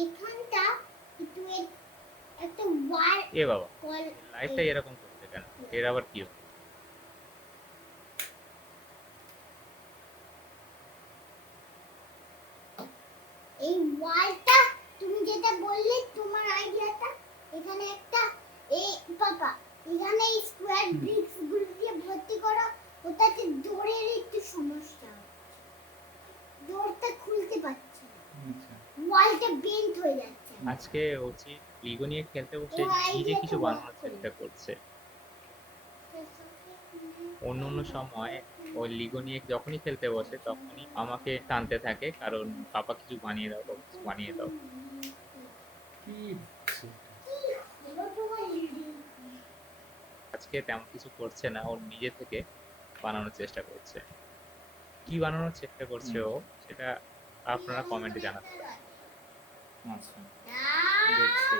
এখানটা একটু একটা ওয়াল এ বাবা, লাইফটাই এরকম করছে কেন? এর আবার কি হলো? এই ওয়ালটা তুমি যেটা বললে তোমার আইডিয়াটা এখানে একটা এই পাপা এখানে এই স্কোয়ার ব্রিক্স গুলো দিয়ে ভর্তি করা ওটাতে ডোরের একটু সমস্যা ডোরটা খুলতে পারছে না আচ্ছা, ওয়ালটা বেন্ট হয়ে যাচ্ছে আজকে ওচি লিগো নিয়ে খেলতে বসে ও নিজে আইডিয়াটা কিছু ওয়ার্ক বানানোর করে চেষ্টা করছে। অন্য অন্য সময় ওই লিগো নিয়ে যখনই খেলতে বসে তখনই আমাকে টানতে থাকে, কারণ পাপা কিছু বানিয়ে দাও, বাবা কিছু বানিয়ে দাও। আজকে তেমন কিছু করছে না, ওর নিজে থেকে বানানোর চেষ্টা করছে। কি বানানোর চেষ্টা করছে ও, সেটা আপনারা কমেন্টে জানাতে পারেন। আচ্ছা, দেখছি।